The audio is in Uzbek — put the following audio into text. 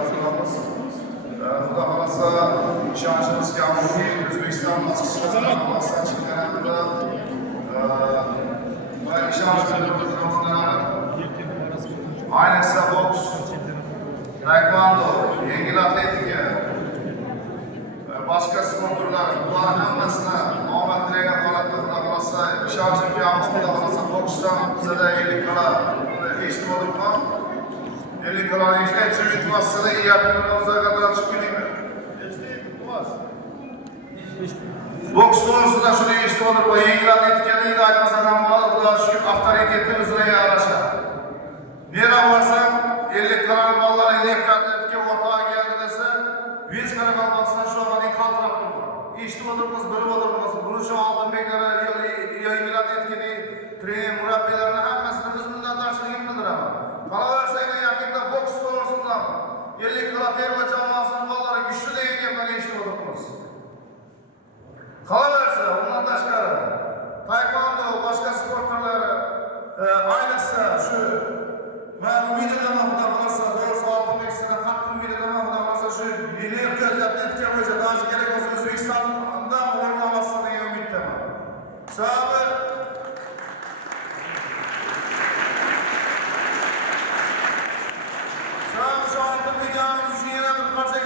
orzu qilamiz. Xudo xolasa ishonchimiz komilki, O'zbekiston chempionatida va ishonch bildirmoqdaman. Ayniqsa boks, taekvondo, yengil atletika, boshqa sport turlari, bular hammasini omad tilagan holatda Xudo xolasa ishonchim komil, Xudo xolasa boksdan bizada 50 kilo eshitib olibman. 50 kilo eshitib yutmasini yapimizga qadar chiqmaydi. Boks to'g'risida shuni eshitib olibman. Yengil atletikaning aytmasam ham bo'ladi, Xudo shukr, avtoriteti o'ziga yarasha. Nera bo'lsam 50 kilo bolalar yengil atletika o'rtaga keldi desa, 100 kilo bo'lsa shu odamning qaltirab turadi. Eshitib o'tiribmiz, bilib o'tiribmiz. Buni shu Oltinbeklari yengil atletikaning trener murabbiylarini hammasini o'z minnatdorchiligimni bildiraman. Qolaversa yaqinda boks to'g'risida 50 kilo terma jamoasining bolalari kuchli degan gaplarni eshitib o'tiribmiz. Qolaversa undan tashqari taekvondo, boshqa sport turlari ayniqsa shu men umid qilaman, Xudo xolasa doğrusu Oltinbekdan qattiq umid qilaman, Xudo xolasa shu yengil atletika bo'yicha daji kerak bo'lsa O'zbekistonda o'rin olsa degan umiddaman. Sababi şu Oltinbekamiz uchun yana bir qancha